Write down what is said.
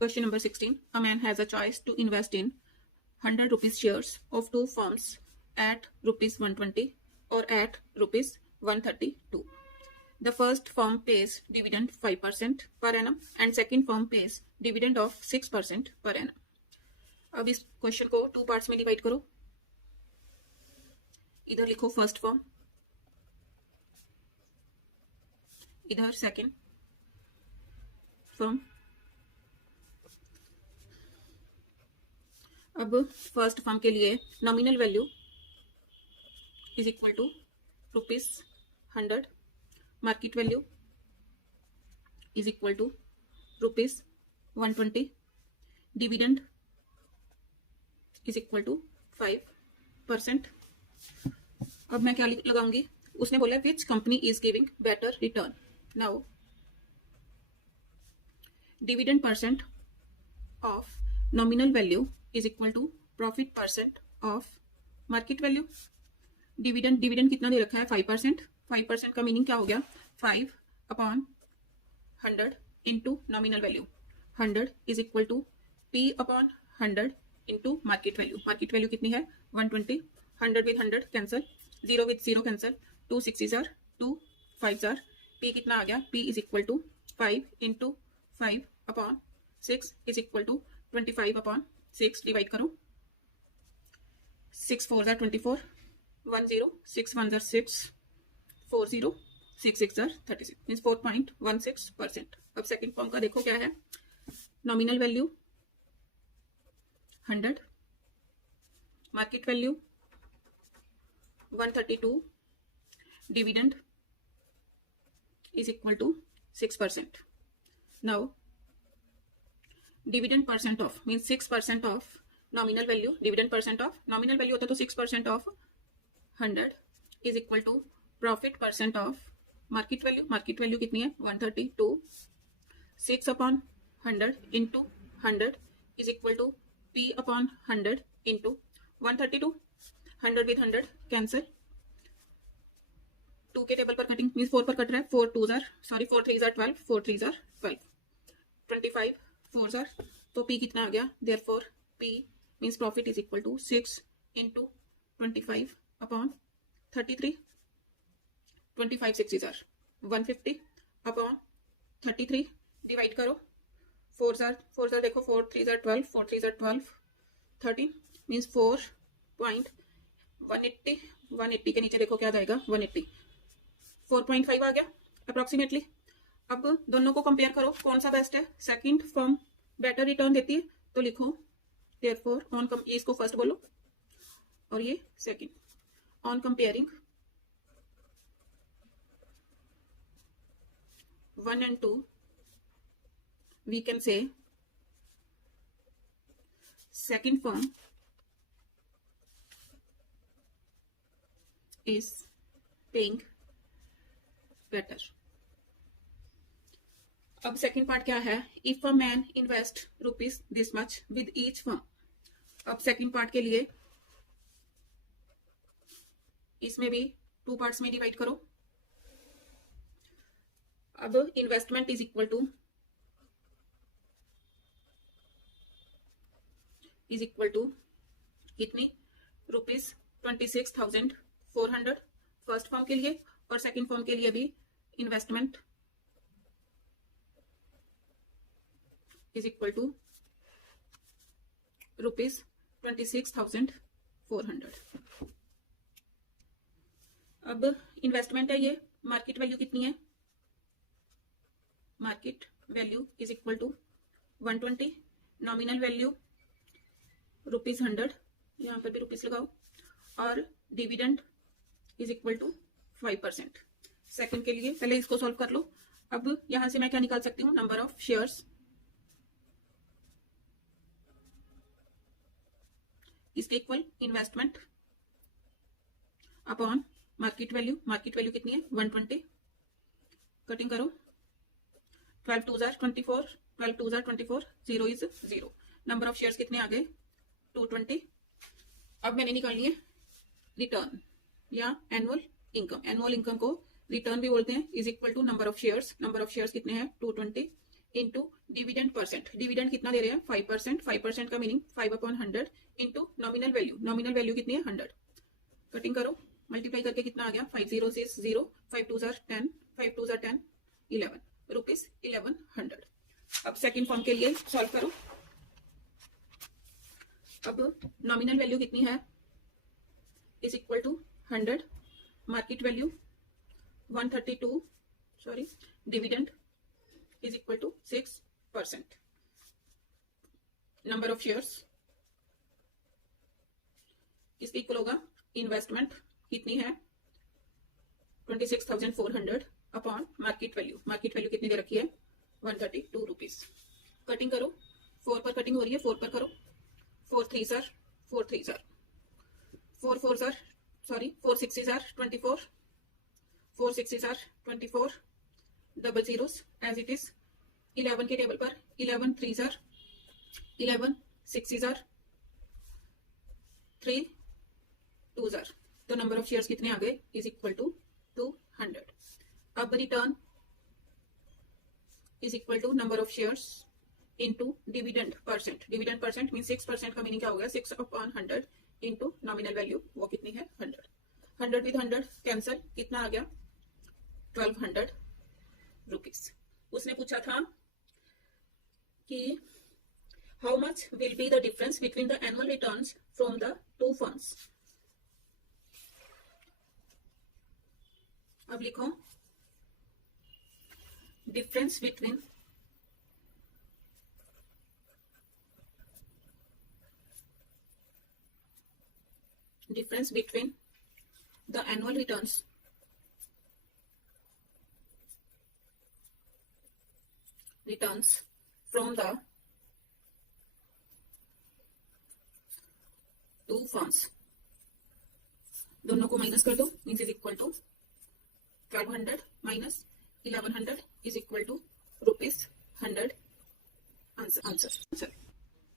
Question number 16. A man has a choice to invest in 100 rupees shares of two firms at rupees 120 or at rupees 132. The first firm pays dividend 5% per annum and second firm pays dividend of 6% per annum. अब इस question को two parts में divide करो. इधर लिखो first firm, इधर second firm. अब first firm के लिए nominal value is equal to rupees 100, market value is equal to rupees 120, dividend is equal to 5%. अब मैं क्या लगाऊंगी, उसने बोला which company is giving better return. Now dividend percent of nominal value is equal to profit percent of market value. Dividend कितना दे रखा है 5%. 5% का मीनिंग क्या हो गया 5/100 into nominal value. 100 is equal to P/100 into market value. Market value कितनी है 120. 100 with 100 cancel, 0 with 0 cancel, 2 6s are 2 5s are. P कितना आ गया, P is equal to 5 into 5/6 is equal to 25/6. Divide करो, 6 4s are 24, 1 0, 6 1s are 6, 4 0, 6 6s are 36, means 4.16%. अब second form का देखो क्या है. Nominal value 100, market value 132, dividend is equal to 6%. Now dividend percent of means 6% of nominal value. Dividend percent of nominal value होता तो 6% of 100 is equal to profit percent of market value. Market value कितनी है 132. 6/100 into 100 is equal to P/100 into 132. 100 with 100 cancel, 2 के table पर cutting means 4 पर cut रहा है. 4 3s are 12, 4 3s are 12, 25 4s are. तो P कितना आ गया, therefore P means profit is equal to 6 into 25/33. 25 6s are 150/33. Divide करो, 4s are देखो 4 3s are 12, 4 3s are 12, 13 means 4.180. 180 के नीचे देखो क्या जाएगा 180. 4.5 आ गया अप्रोक्सीमेटली. अब दोनों को कंपेयर करो, कौन सा बेस्ट है. सेकंड फर्म बेटर रिटर्न देती है तो लिखो देयरफॉर ऑन इसको फर्स्ट बोलो और ये second. On comparing 1 and 2 we can say second firm is paying better. अब सेकेंड पार्ट क्या है, if a man invest rupees this much with each firm. अब सेकेंड पार्ट के लिए इसमें भी टू पार्ट्स में डिवाइड करो. अब इन्वेस्टमेंट इज इक्वल टू कितनी रुपीज 26,400 फर्स्ट फर्म के लिए, और सेकंड फर्म के लिए भी investment is equal to rupees 26,400. अब इन्वेस्टमेंट है ये. मार्केट वैल्यू कितनी है, market value is equal to 120, nominal value rupees 100, यहाँ पर भी रुपीज लगाओ, और dividend is equal to 5%. Second के लिए पहले इसको सॉल्व कर लो. अब यहां से मैं क्या निकाल सकती हूँ, नंबर ऑफ शेयर्स. इसके equal investment upon market value. Market value कितनी है 120. कटिंग करो, 12 2s are 24, 12 2s are 24, 0 is 0. Number of shares कितने आ गए 220. अब मैंने निकालनी है रिटर्न या एनुअल इनकम. एनुअल इनकम को रिटर्न भी बोलते हैं. Is equal to number of shares. Number of shares कितने हैं 220 इंटू डिविडेंड परसेंट, डिविडेंड कितना दे रहे हैं 5%, 5% का meaning 5/100 into nominal value, nominal value कितनी है 100, कटिंग करो, मल्टीप्लाई करके कितना आ गया 5 0 6 0, 5 2 10, 5 2 10, 11 रुपीज 1100। अब सेकंड फॉर्म के लिए सॉल्व करो। अब नॉमिनल वैल्यू कितनी है is equal to 100, market value 132, sorry dividend is equal to 6%, number of shares किसके इक्वल होगा, इन्वेस्टमेंट कितनी है 26,400 upon market value, market value कितनी दे रखी है 132 रुपीज। कटिंग करो, 4 पर कटिंग हो रही है, 4 पर करो, 4 3 sir, 4 3 sir, 4 4 sir, sorry 4 6 sir 24, 4 6 sir 24, double zeros as it is, 11 के टेबल पर 11 3 सर, 11 6 सर, 3 2 सर, तो नंबर ऑफ शेयर्स कितने आ गए इज इक्वल टू 200। अब return is equal to number of shares into dividend percent, dividend percent mean 6% का meaning क्या हो गया 6/100 इंटू नॉमिनल वैल्यू, वो कितनी है 100, 100 विद 100 कैंसल, कितना आ गया 1200 रुपीज। उसने पूछा था कि how much will be the difference between the annual returns from the two firms. अब लिखो difference between the annual returns from the two firms, दोनों को माइनस कर दो means is equal to 1200 minus 1100 is equal to